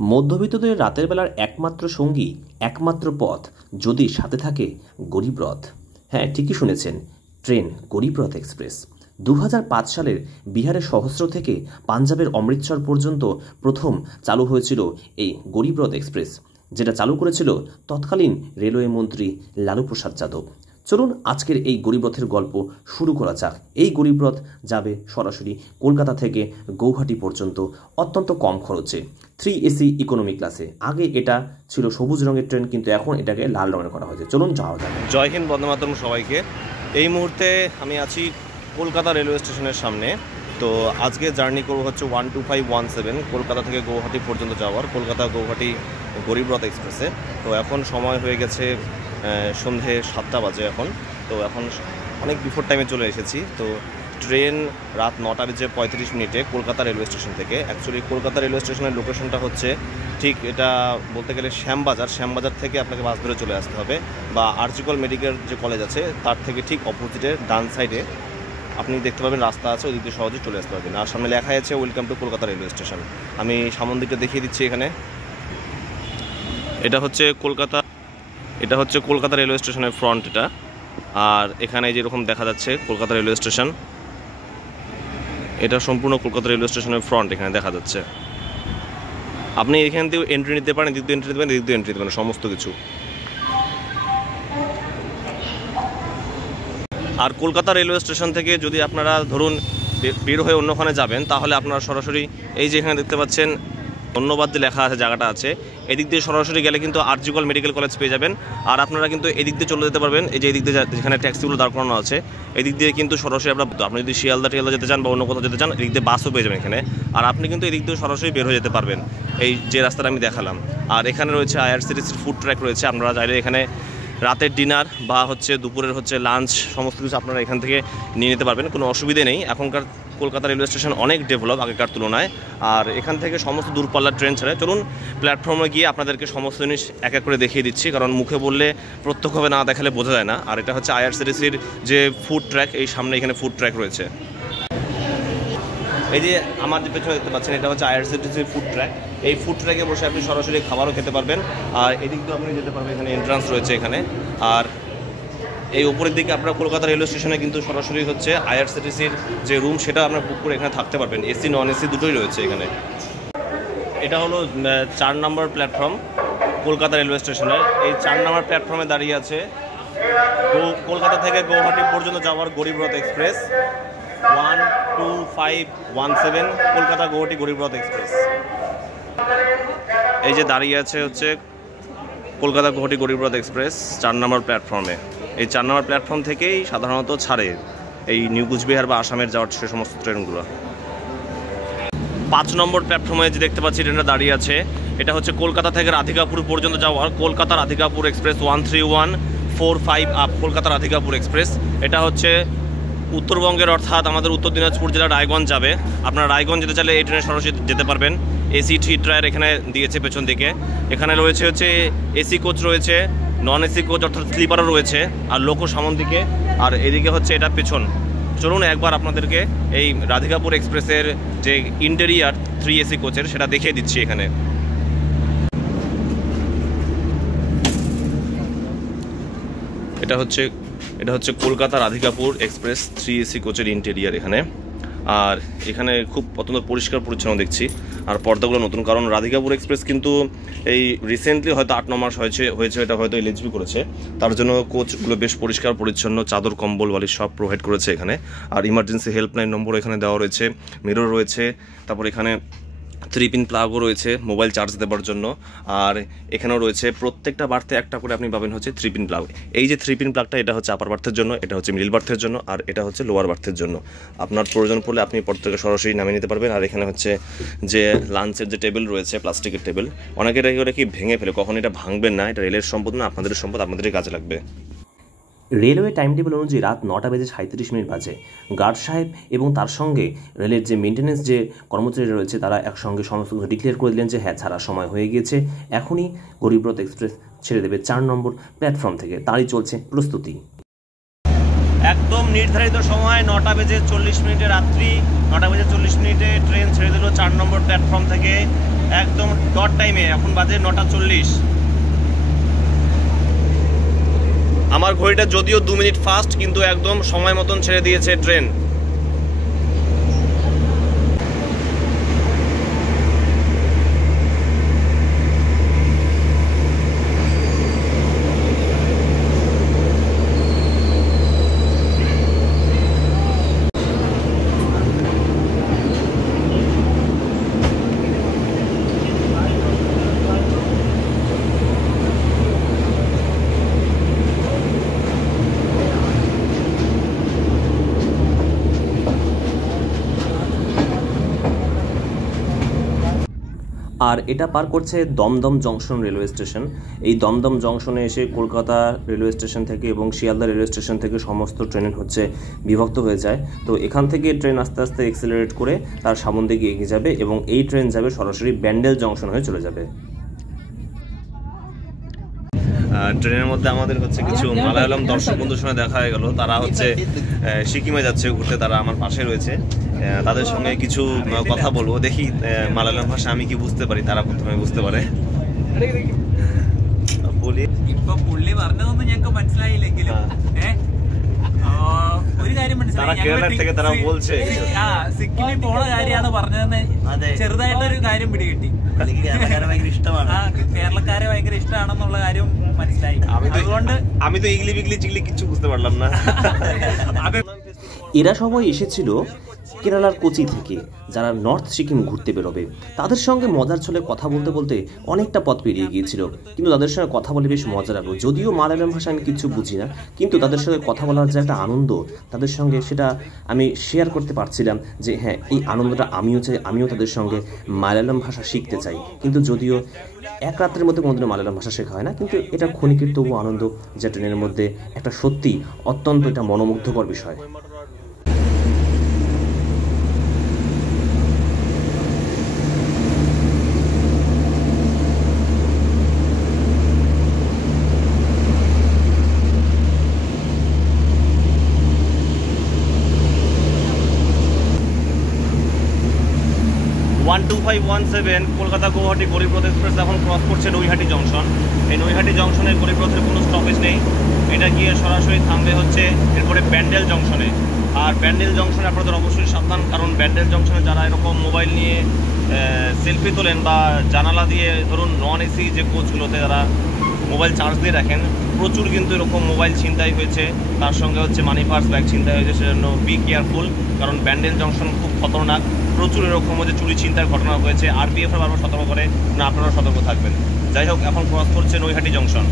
মধ্যবিত্তদের রাতের বেলার একমাত্র সঙ্গী, একমাত্র পথ যদি সাথে থাকে গরিব রথ। হ্যাঁ, ঠিকই শুনেছেন, ট্রেন গরিব রথ এক্সপ্রেস। 2005 সালের বিহারের সহস্র থেকে পাঞ্জাবের অমৃতসর পর্যন্ত প্রথম চালু হয়েছিল এই গরিব রথ এক্সপ্রেস, যেটা চালু করেছিল তৎকালীন রেলওয়ে মন্ত্রী লালু প্রসাদ যাদব। চলুন আজকের এই গরিব রথের গল্প শুরু করা যাক। এই গরিব রথ যাবে সরাসরি কলকাতা থেকে গৌহাটি পর্যন্ত অত্যন্ত কম খরচে 3AC ইকোনমি ক্লাসে। আগে এটা ছিল সবুজ রঙের ট্রেন, কিন্তু এখন এটাকে লাল রঙের করা হয়েছে। চলুন যাওয়া যাক। জয় হিন্দ, বন্দে মাতরম সবাইকে। এই মুহূর্তে আমি আছি কলকাতা রেলওয়ে স্টেশনের সামনে। তো আজকে জার্নি করবো হচ্ছে 12517 কলকাতা থেকে গৌহাটি পর্যন্ত যাওয়ার, কলকাতা গৌহাটি গরিব রথ এক্সপ্রেসে। তো এখন সময় হয়ে গেছে সন্ধে 7টা বাজে এখন। তো এখন অনেক বিফোর টাইমে চলে এসেছি। তো ট্রেন রাত 9:35 কলকাতা রেলওয়ে স্টেশন থেকে। অ্যাকচুয়ালি কলকাতা রেলওয়ে স্টেশনের লোকেশনটা হচ্ছে ঠিক এটা বলতে গেলে শ্যামবাজার থেকে আপনাকে বাস ধরে চলে আসতে হবে, বা আরজিকল মেডিকেল যে কলেজ আছে তার থেকে ঠিক অপোজিটের ডান সাইডে আপনি দেখতে পাবেন রাস্তা আছে, ওই দিক দিয়ে সহজে চলে আসতে পারবেন। আর সামনে লেখা আছে welcome to Kolkata railway station. আমি সামন দিকটা দেখিয়ে দিচ্ছি। এখানে এটা হচ্ছে কলকাতা রেলওয়ে স্টেশনের ফ্রন্ট এটা। আর এখানে যেরকম দেখা যাচ্ছে কলকাতা রেলওয়ে স্টেশন, এটা সম্পূর্ণ কলকাতা রেলওয়ে স্টেশনের ফ্রন্ট এখানে দেখা যাচ্ছে। আপনি এখান থেকে এন্ট্রি নিতে পারেন, এদিক দিয়ে এন্ট্রি নিতে পারেন, এদিক দিয়ে এন্ট্রি নিতে পারেন, সমস্ত কিছু। আর কলকাতা রেলওয়ে স্টেশন থেকে যদি আপনারা ধরুন বের হয়ে অন্যখানে যাবেন, তাহলে আপনারা সরাসরি এই যে এখানে দেখতে পাচ্ছেন ধন্যবাদ যে লেখা আছে জায়গাটা আছে, এদিক দিয়ে সরাসরি গেলে কিন্তু আরজিকল মেডিকেল কলেজ পেয়ে যাবেন। আর আপনারা কিন্তু এদিক দিয়ে চলে যেতে পারবেন, এই যে এদিক দিয়ে যেখানে ট্যাক্সিগুলো দাঁড় করানো আছে, এদিক দিয়ে কিন্তু সরাসরি আপনি যদি শিয়ালদা যেতে চান বা অন্য কোথাও যেতে চান, এদিক দিয়ে বাসও পেয়ে যাবেন এখানে। আর আপনি কিন্তু এদিক দিয়ে সরাসরি বের হয়ে যেতে পারবেন, এই যে রাস্তাটা আমি দেখালাম। আর এখানে রয়েছে আইআরসিটিসির ফুড ট্র্যাক রয়েছে। আপনারা চাইলে এখানে রাতের ডিনার বা দুপুরের লাঞ্চ সমস্ত কিছু আপনারা এখান থেকে নিয়ে নিতে পারবেন, কোনো অসুবিধে নেই। এখনকার কলকাতা রেলওয়ে স্টেশন অনেক ডেভেলপ আগেকার তুলনায়। আর এখান থেকে সমস্ত দূরপাল্লার ট্রেন ছাড়ে। চলুন প্ল্যাটফর্মে গিয়ে আপনাদেরকে সমস্ত জিনিস এক এক করে দেখিয়ে দিচ্ছি, কারণ মুখে বললে প্রত্যক্ষভাবে না দেখালে বোঝা যায় না। আর এটা হচ্ছে আইআরসিটিসির যে ফুড ট্র্যাক, এই সামনে এখানে ফুড ট্র্যাক রয়েছে। এই যে আমার যে পেছনে দেখতে পাচ্ছেন, এটা হচ্ছে আইআরসিটিসির ফুড ট্র্যাক। এই ফুড ট্র্যাকে বসে আপনি সরাসরি খাবারও খেতে পারবেন। আর এদিক দিয়ে আপনি যেতে পারবেন, এখানে এন্ট্রান্স রয়েছে এখানে। আর এই উপরের দিকে আপনারা কলকাতা রেলওয়ে স্টেশনে কিন্তু সরাসরি আইআরসিটিসির যে রুম, সেটা আপনার বুক করে এখানে থাকতে পারবেন। এসি নন এসি দুটোই রয়েছে এখানে। এটা হলো 4 নম্বর প্ল্যাটফর্ম কলকাতা রেলওয়ে স্টেশনের। এই 4 নম্বর প্ল্যাটফর্মে দাঁড়িয়ে আছে কলকাতা থেকে গৌহাটি পর্যন্ত যাওয়ার গরিব রথ এক্সপ্রেস 12517 কলকাতা গৌহাটি গরিব রথ এক্সপ্রেস। এই যে দাঁড়িয়ে আছে কলকাতা গৌহাটি গরিব রথ এক্সপ্রেস 4 নম্বর প্ল্যাটফর্মে। এই 4 নম্বর প্ল্যাটফর্ম থেকেই সাধারণত ছাড়ে এই নিউ কুচবিহার বা আসামের যাওয়ার সে সমস্ত ট্রেনগুলো। 5 নম্বর প্ল্যাটফর্মে যে দেখতে পাচ্ছি ট্রেনটা দাঁড়িয়ে আছে, এটা হচ্ছে কলকাতা থেকে রাধিকাপুর পর্যন্ত যাওয়ার Kolkata Radhikapur express 13145 up Kolkata Radhikapur express. এটা হচ্ছে উত্তরবঙ্গের, অর্থাৎ আমাদের উত্তর দিনাজপুর জেলার রায়গঞ্জ যাবে। আপনারা রায়গঞ্জ যেতে চাইলে এই ট্রেনে সরাসরি যেতে পারবেন। এসি 3 টায়ার এখানে দিয়েছে পেছন দিকে। এখানে রয়েছে এসি কোচ রয়েছে, নন এসি কোচ অর্থাৎ স্লিপারও রয়েছে, আর লোকো সামন দিকে। আর এদিকে এটা পেছন। চলুন একবার আপনাদেরকে এই রাধিকাপুর এক্সপ্রেসের যে ইন্টেরিয়ার 3AC কোচের সেটা দেখিয়ে দিচ্ছি এখানে। এটা হচ্ছে কলকাতা রাধিকাপুর এক্সপ্রেস 3AC কোচের ইন্টেরিয়ার এখানে। আর এখানে খুব অত্যন্ত পরিষ্কার পরিচ্ছন্ন দেখছি। আর পর্দাগুলো নতুন, কারণ রাধিকাপুর এক্সপ্রেস কিন্তু এই রিসেন্টলি হয়তো 8-9 মাস হয়েছে, এটা হয়তো এলএচবি করেছে। তার জন্য কোচগুলো বেশ পরিষ্কার পরিচ্ছন্ন, চাদর কম্বল বালিশ সব প্রোভাইড করেছে এখানে। আর ইমার্জেন্সি হেল্পলাইন নম্বর এখানে দেওয়া রয়েছে, মিরর রয়েছে। তারপর এখানে 3-পিন প্লাগও রয়েছে মোবাইল চার্জ দেওয়ার জন্য। আর এখানেও রয়েছে প্রত্যেকটা বার্থে একটা করে আপনি পাবেন 3-পিন প্লাগ। এই যে 3-পিন প্লাগটা, এটা হচ্ছে আপার বার্থের জন্য, এটা হচ্ছে মিডল বার্থের জন্য, আর এটা হচ্ছে লোয়ার বার্থের জন্য। আপনার প্রয়োজন পড়লে আপনি পর থেকে সরাসরি নামিয়ে নিতে পারবেন। আর এখানে যে লাঞ্চের যে টেবিল রয়েছে, প্লাস্টিকের টেবিল, অনেকে এটা কি ভেঙে ফেলে, কখন এটা ভাঙবেন না, এটা রেলের সম্পদ না, আপনাদের সম্পদ, আপনাদেরই কাজে লাগবে। রেলওয়ে টাইম টেবিল অনুযায়ী রাত 9:37 বাজে গার্ড সাহেব এবং তার সঙ্গে রেলের যে মেনটেন্যান্স যে কর্মচারীরা রয়েছে, তারা একসঙ্গে সমস্ত কিছু ডিক্লেয়ার করে দিলেন যে হ্যাঁ, ছাড়ার সময় হয়ে গিয়েছে, এখনই গরিব রথ এক্সপ্রেস ছেড়ে দেবে 4 নম্বর প্ল্যাটফর্ম থেকে। তারই চলছে প্রস্তুতি। একদম নির্ধারিত সময় 9:40 রাত্রি 9:40 ট্রেন ছেড়ে দিল 4 নম্বর প্ল্যাটফর্ম থেকে একদম ডট টাইমে, এখন বাজে 9:40। আমার ঘড়িটা যদিও 2 মিনিট ফাস্ট, কিন্তু একদম সময় মতন ছেড়ে দিয়েছে ট্রেন। আর এটা পার করছে দমদম জংশন রেলওয়ে স্টেশন। এই দমদম জংশনে এসে কলকাতা রেলওয়ে স্টেশন থেকে এবং শিয়ালদা রেলওয়ে স্টেশন থেকে সমস্ত ট্রেন হচ্ছে বিভক্ত হয়ে যায়। তো এখান থেকে ট্রেন আস্তে আস্তে এক্সেলারেট করে তার সামনে দিকে এগিয়ে যাবে এবং এই ট্রেন যাবে সরাসরি ব্যান্ডেল জংশন হয়ে চলে যাবে। ট্রেনের মধ্যে আমাদের হচ্ছে কিছু মালায়ালাম দর্শক বন্ধুর সঙ্গে দেখা হয়ে গেল। তারা হচ্ছে সিকিমে যাচ্ছে ঘুরতে, তারা আমার পাশে রয়েছে। তাদের সঙ্গে কিছু কথা বলবো, দেখি মালায়ালাম ভাষা আমি কি বুঝতে পারি, তারা প্রথমে বুঝতে পারে। বলি ഇപ്പൊ പുള്ളി പറഞ്ഞതൊന്നും ഞങ്ങൾക്ക് മനസ്സിലായില്ലെങ്കിലും ഒരു കാര്യം സിക്കിമിൽ പോണ കാര്യമാണ് പറഞ്ഞതെന്ന് ചെറുതായിട്ടൊരു കാര്യം പിടികിട്ടി. കേരളക്കാരെ ഭയങ്കര ഇഷ്ടമാണെന്നുള്ള കാര്യം മനസ്സിലായി. അതുകൊണ്ട് আমি তো ইগলি বিগলি চিগলি কিছু বুঝতে পারলাম না। এরা সবাই এসেছিল কেরালার কোচি থেকে, যারা নর্থ সিকিম ঘুরতে বেরোবে। তাদের সঙ্গে মজার ছলে কথা বলতে বলতে অনেকটা পথ পেরিয়ে গিয়েছিল, কিন্তু তাদের সঙ্গে কথা বলে বেশ মজা লাগলো। যদিও মালায়ালাম ভাষা আমি কিছু বুঝি না, কিন্তু তাদের সঙ্গে কথা বলার যে একটা আনন্দ তাদের সঙ্গে, সেটা আমি শেয়ার করতে পারছিলাম যে হ্যাঁ, এই আনন্দটা আমিও চাই, আমিও তাদের সঙ্গে মালায়ালাম ভাষা শিখতে চাই। কিন্তু যদিও এক রাত্রের মধ্যে কোনোদিনও মালায়ালাম ভাষা শেখা হয় না, কিন্তু এটা ক্ষণিকের তবু আনন্দ, যা ট্রেনের মধ্যে একটা সত্যি অত্যন্ত এটা মনোমুগ্ধকর বিষয়। কলকাতা গুয়াহাটি গরিবরথ এক্সপ্রেস এখন ক্রস করছে নৈহাটি জংশন। এই নৈহাটি জংশনে গরিবরথের কোনো স্টপেজ নেই, এটা গিয়ে সরাসরি থামবে হচ্ছে এরপরে ব্যান্ডেল জংশনে। আর ব্যান্ডেল জংশনে আপনাদের অবশ্যই সাবধান, কারণ ব্যান্ডেল জংশনে যারা এরকম মোবাইল নিয়ে সেলফি তোলেন বা জানালা দিয়ে ধরুন নন এসি যে কোচগুলোতে যারা মোবাইল চার্জ দিয়ে রাখেন, প্রচুর কিন্তু এরকম মোবাইল ছিনতাই হয়েছে, তার সঙ্গে হচ্ছে মানি পার্স ব্যাগ ছিনতাই হয়েছে। সেজন্য বি কেয়ারফুল, কারণ ব্যান্ডেল জংশন খুব খতরনাক, প্রচুর এরকম হচ্ছে চুরি ছিনতাইয়ের ঘটনা হয়েছে। আরপিএফের বারবার সতর্ক করে না, আপনারা সতর্ক থাকবেন। যাই হোক, এখন ক্রস করছে নৈহাটি জংশন।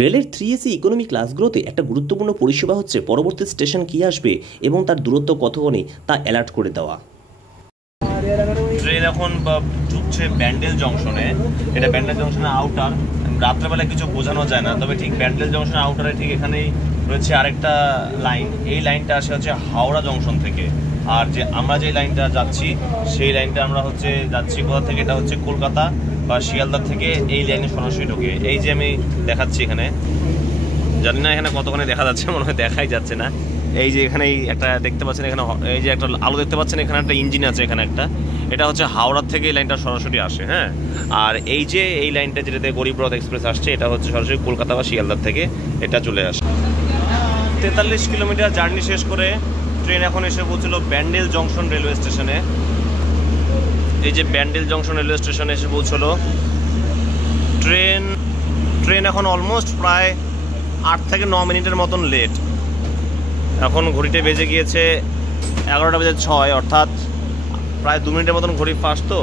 রেলের 3AC ইকোনমি ক্লাসগুলোতে একটা গুরুত্বপূর্ণ পরিষেবা হচ্ছে পরবর্তী স্টেশন কী আসবে এবং তার দূরত্ব কতখানি তা অ্যালার্ট করে দেওয়া। ট্রেন এখন ঢুকছে ব্যান্ডেল জংশনে। এটা ব্যান্ডেল জংশনের আউটার, রাত্রেবেলা কিছু বোঝানো যায় না, তবে ঠিক ব্যান্ডেল জংশনের আউটারে ঠিক এখানেই রয়েছে আরেকটা লাইন। এই লাইনটা আসে হচ্ছে হাওড়া জংশন থেকে। আর যে আমরা যে লাইনটা যাচ্ছি সেই লাইনটা আমরা হচ্ছে যাচ্ছি কোথা থেকে, এটা হচ্ছে কলকাতা বা শিয়ালদা থেকে এই লাইনে সরাসরি ঢোকে। এই যে আমি দেখাচ্ছি এখানে, জানি না এখানে কতখানি দেখা যাচ্ছে, মনে হয় দেখাই যাচ্ছে না। এই যে এখানে একটা দেখতে পাচ্ছেন, এখানে এই যে একটা আলো দেখতে পাচ্ছেন, এখানে একটা ইঞ্জিন আছে এখানে একটা, এটা হচ্ছে হাওড়া থেকে এই লাইনটা সরাসরি আসে। হ্যাঁ, আর এই যে এই লাইনটা যেটাতে গরিবরথ এক্সপ্রেস আসছে, এটা হচ্ছে সরাসরি কলকাতা বা শিয়ালদার থেকে এটা চলে আসে। 43 কিলোমিটার জার্নি শেষ করে ট্রেন এখন এসে পৌঁছলো ব্যান্ডেল জংশন রেলওয়ে স্টেশনে। এই যে ব্যান্ডেল জংশন রেলওয়ে স্টেশনে এসে পৌঁছলো ট্রেন এখন অলমোস্ট প্রায় 8 থেকে 9 মিনিটের মতন লেট। এখন ঘড়িতে বেজে গিয়েছে 11:06, অর্থাৎ প্রায় 2 মিনিটের মতন ঘড়ি ফাস্ট। তো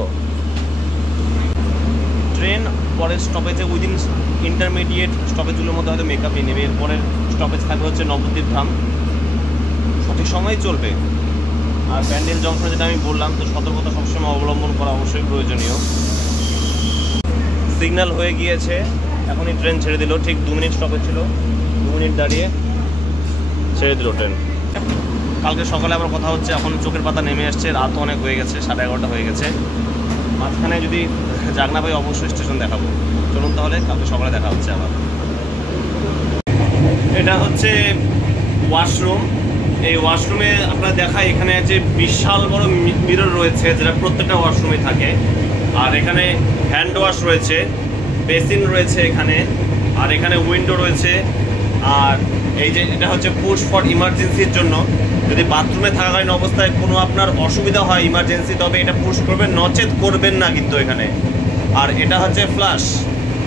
ট্রেন পরের স্টপেজে উইদিন ইন্টারমিডিয়েট স্টপেজগুলোর মধ্যে হয়তো মেকআপ নিয়ে নেবে। এরপরের স্টপেজ থাকবে হচ্ছে নবদ্বীপ ধাম, সঠিক সময় চলবে। আর ব্যান্ডেল জংশন যেটা আমি বললাম, তো সতর্কতা সবসময় অবলম্বন করা অবশ্যই প্রয়োজনীয়। সিগন্যাল হয়ে গিয়েছে, এখনই ট্রেন ছেড়ে দিল। ঠিক 2 মিনিট স্টপেজ ছিল, 2 মিনিট দাঁড়িয়ে ছেড়ে দিল ট্রেন। কালকে সকালে আবার কথা হচ্ছে, এখন চোখের পাতা নেমে আসছে, রাত অনেক হয়ে গেছে, 11:30 হয়ে গেছে। মাঝখানে যদি জাগ না পাই অবশ্যই স্টেশন দেখাবো। চলুন তাহলে, কালকে সকালে দেখা হচ্ছে আবার। এটা হচ্ছে ওয়াশরুম। এই ওয়াশরুমে আপনার দেখা, এখানে যে বিশাল বড় মিরর রয়েছে যেটা প্রত্যেকটা ওয়াশরুমে থাকে। আর এখানে হ্যান্ড ওয়াশ রয়েছে, বেসিন রয়েছে এখানে, আর এখানে উইন্ডো রয়েছে। আর এই যে এটা হচ্ছে পুশ ফর ইমার্জেন্সির জন্য, যদি বাথরুমে থাকাকালীন অবস্থায় কোনো আপনার অসুবিধা হয় ইমার্জেন্সি, তবে এটা পুশ করবেন, নচেত করবেন না কিন্তু এখানে। আর এটা হচ্ছে ফ্লাশ,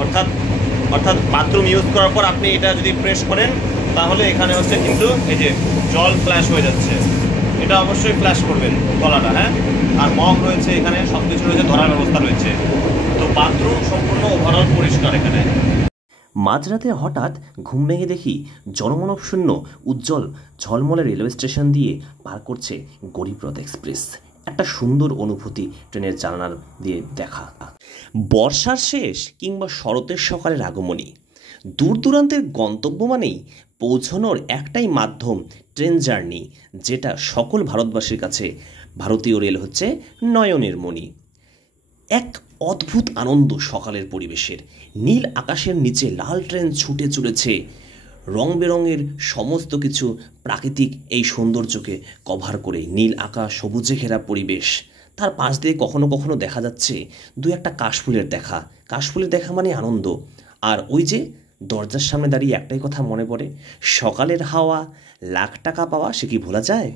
অর্থাৎ বাথরুম ইউজ করার পর আপনি এটা যদি প্রেস করেন তাহলে এখানে হচ্ছে কিন্তু এই যে জল ফ্ল্যাশ হয়ে যাচ্ছে, এটা অবশ্যই ফ্ল্যাশ করবেন তলাটা, হ্যাঁ। আর মগ রয়েছে এখানে, সব কিছু রয়েছে, ধরার ব্যবস্থা রয়েছে। তো বাথরুম সম্পূর্ণ ওভারঅল পরিষ্কার এখানে। মাঝরাতে হঠাৎ ঘুম ভেঙে দেখি জনমানবশূন্য উজ্জ্বল ঝলমলে রেলওয়ে স্টেশন দিয়ে পার করছে গরিবরথ এক্সপ্রেস। একটা সুন্দর অনুভূতি ট্রেনের জানালার দিয়ে দেখা। বর্ষার শেষ কিংবা শরতের সকালের আগমনী, দূর দূরান্তের গন্তব্য মানেই পৌঁছানোর একটাই মাধ্যম ট্রেন জার্নি, যেটা সকল ভারতবাসীর কাছে ভারতীয় রেল হচ্ছে নয়নের মণি। এক অদ্ভুত আনন্দ সকালের পরিবেশের। নীল আকাশের নিচে লাল ট্রেন ছুটে চলেছে, রং বেরঙের সমস্ত কিছু প্রাকৃতিক এই সৌন্দর্যকে কভার করে। নীল আকাশ, সবুজে ঘেরা পরিবেশ, তার পাশ দিয়ে কখনো কখনো দেখা যাচ্ছে দু একটা কাশফুলের দেখা। কাশফুলের দেখা মানে আনন্দ। আর ওই যে দরজার সামনে দাঁড়িয়ে একটাই কথা মনে পড়ে, সকালের হাওয়া, লাখ টাকা পাওয়া, সে কি ভোলা যায়?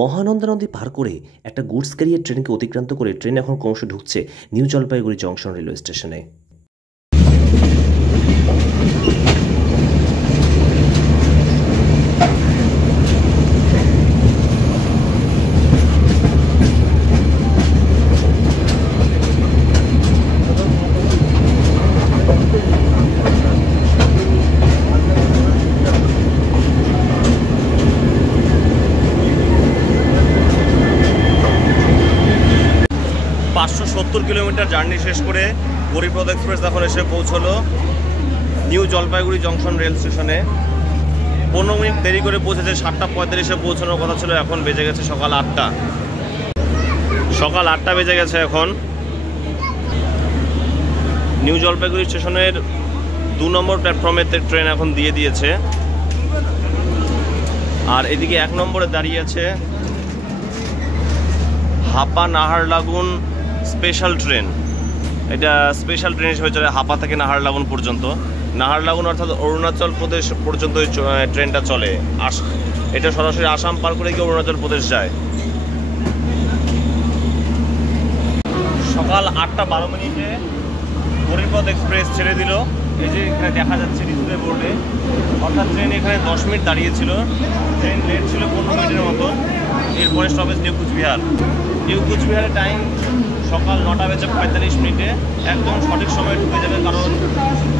মহানন্দা নদী পার করে একটা গুডস ক্যারিয়ার ট্রেনকে অতিক্রান্ত করে ট্রেন এখন ক্রমশ ঢুকছে নিউ জলপাইগুড়ি জংশন রেলওয়ে স্টেশনে। 570 কিলোমিটার জার্নি শেষ করে গরিবরথ এক্সপ্রেস এখন এসে পৌঁছলো নিউ জলপাইগুড়ি জংশন রেল স্টেশনে। 15 মিনিট দেরি করে পৌঁছেছে, 7টা 45-এ পৌঁছানোর কথা ছিল, এখন বেজে গেছে সকাল 8টা। সকাল 8টা বেজে গেছে এখন। নিউ জলপাইগুড়ি স্টেশনের 2 নম্বর প্ল্যাটফর্মে ট্রেন এখন দিয়ে দিয়েছে। আর এদিকে 1 নম্বরে দাঁড়িয়ে আছে হাপা নাহারলাগুন স্পেশাল ট্রেন। এটা স্পেশাল ট্রেন হিসেবে চলে হাপা থেকে নাহারলাগুন পর্যন্ত। নাহারলাগুন অর্থাৎ অরুণাচল প্রদেশ পর্যন্ত ট্রেনটা চলে। এটা সরাসরি আসাম পার করে গিয়ে অরুণাচল প্রদেশ যায়। সকাল 8টা 12 মিনিটে গরিবরথ এক্সপ্রেস ছেড়ে দিল। এই যে এখানে দেখা যাচ্ছে ডিসপ্লে বোর্ডে, অর্থাৎ ট্রেন এখানে 10 মিনিট দাঁড়িয়েছিল। ট্রেন লেট ছিল 15 মিনিটের মতো। এরপরে স্টপেজ নিউ কুচবিহার। নিউ কুচবিহারের টাইম সকাল 9:45 একদম সঠিক সময়ে ঢুকে যাবে, কারণ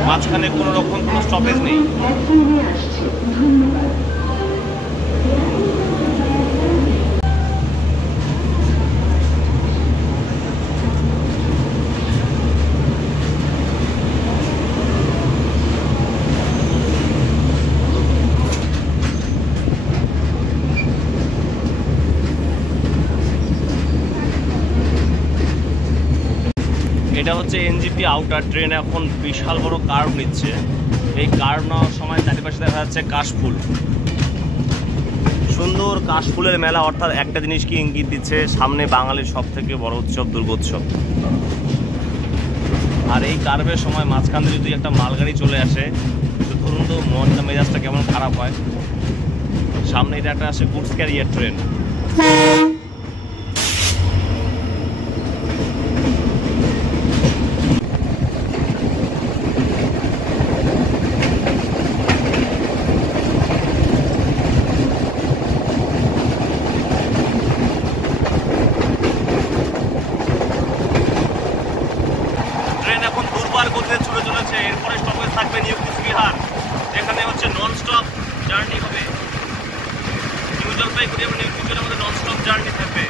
মাঝখানে কোনো রকম কোনো স্টপেজ নেই। এটা হচ্ছে এনজিপি আউটার ট্রেন। এখন বিশাল বড় কার্ভ নিচ্ছে। এই কার্ভ নেওয়ার সময় চারিপাশে দেখা যাচ্ছে কাশফুল, সুন্দর কাশফুলের মেলা। অর্থাৎ একটা জিনিস কি ইঙ্গিত দিচ্ছে, সামনে বাঙালির সব থেকে বড় উৎসব দুর্গোৎসব। আর এই কার্ভের সময় মাঝখান দিয়ে যদি একটা মালগাড়ি চলে আসে, তো ধরুন তো মনটা মেজাজটা কেমন খারাপ হয়। সামনে এটা একটা আসে গুডস ক্যারিয়ার ট্রেন। ছুটে চলেছে। এরপরে স্টপেজ থাকবে নিউ কুচবিহার, যেখানে হচ্ছে নন স্টপ জার্নি হবে। নিউ জলপাইগুড়ি এবং নিউ কুচবিহারের মধ্যে নন স্টপ জার্নি থাকবে।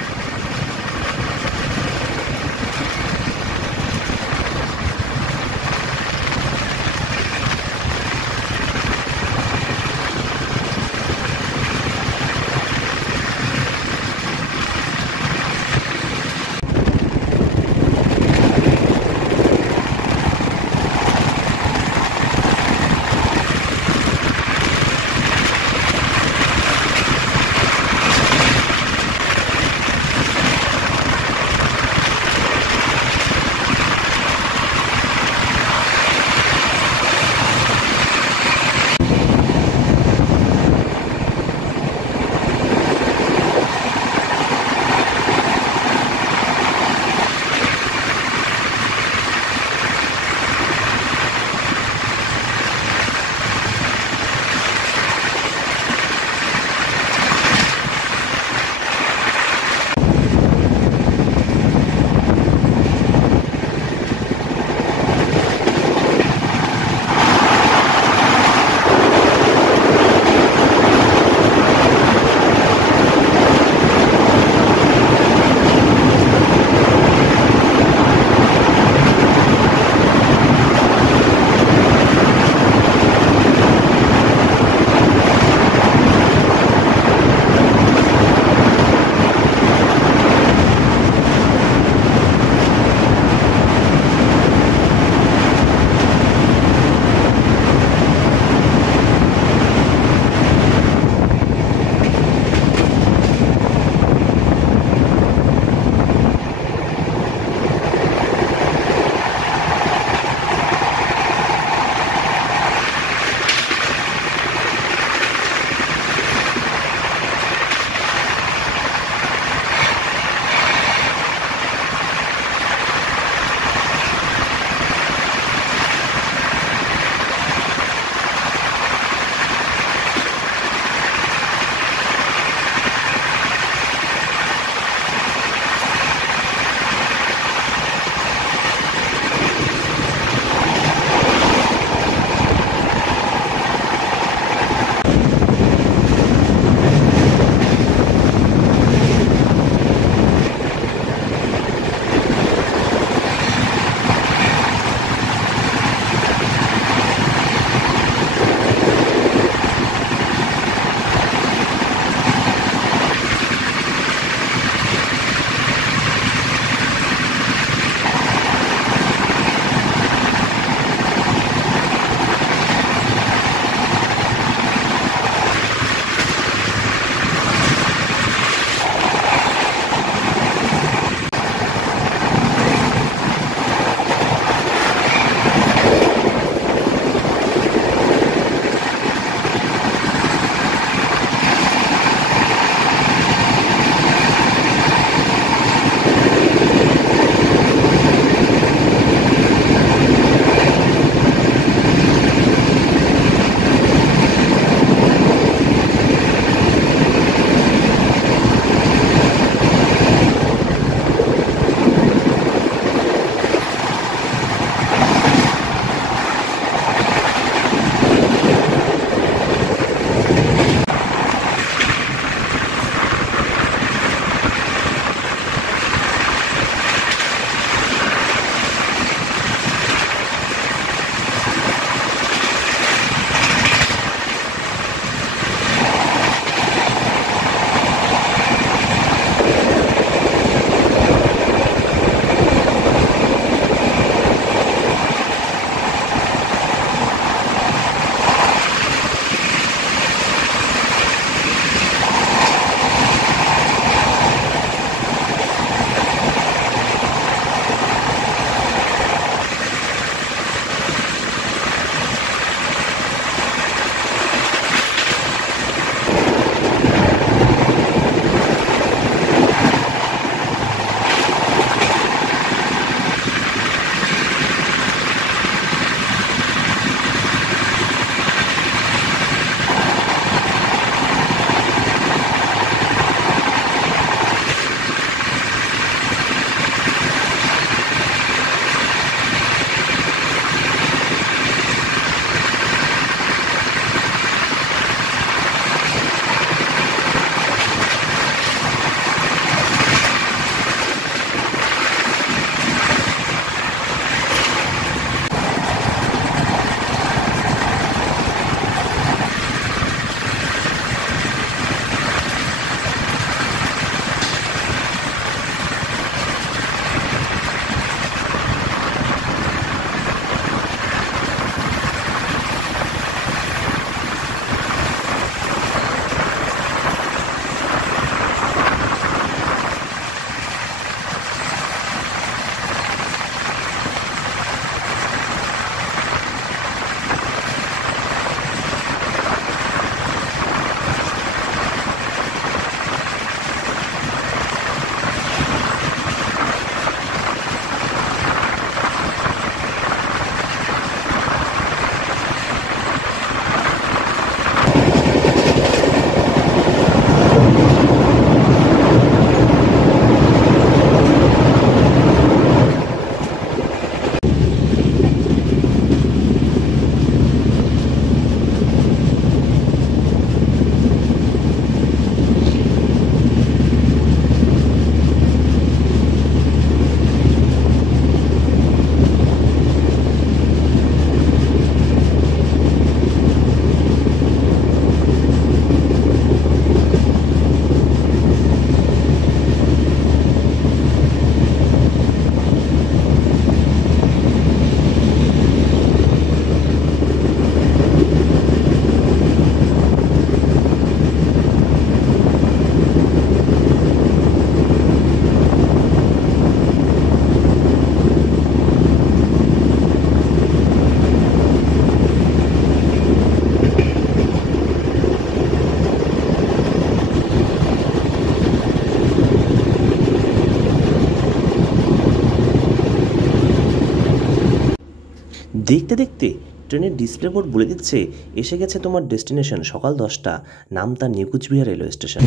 দেখতে দেখতে ট্রেনের ডিসপ্লে বোর্ড বলে দিচ্ছে এসে গেছে তোমার ডেস্টিনেশন সকাল 10টা, নাম তার নিউ কুচবিহার রেলওয়ে স্টেশন।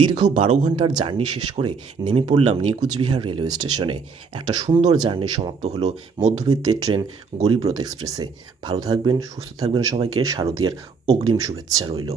দীর্ঘ 12 ঘন্টার জার্নি শেষ করে নেমে পড়লাম নিউ কুচবিহার রেলওয়ে স্টেশনে। একটা সুন্দর জার্নি সমাপ্ত হলো মধ্যবিত্তের ট্রেন গরিব রথ এক্সপ্রেসে। ভালো থাকবেন, সুস্থ থাকবেন, সবাইকে শারদীয়ার অগ্রিম শুভেচ্ছা রইল।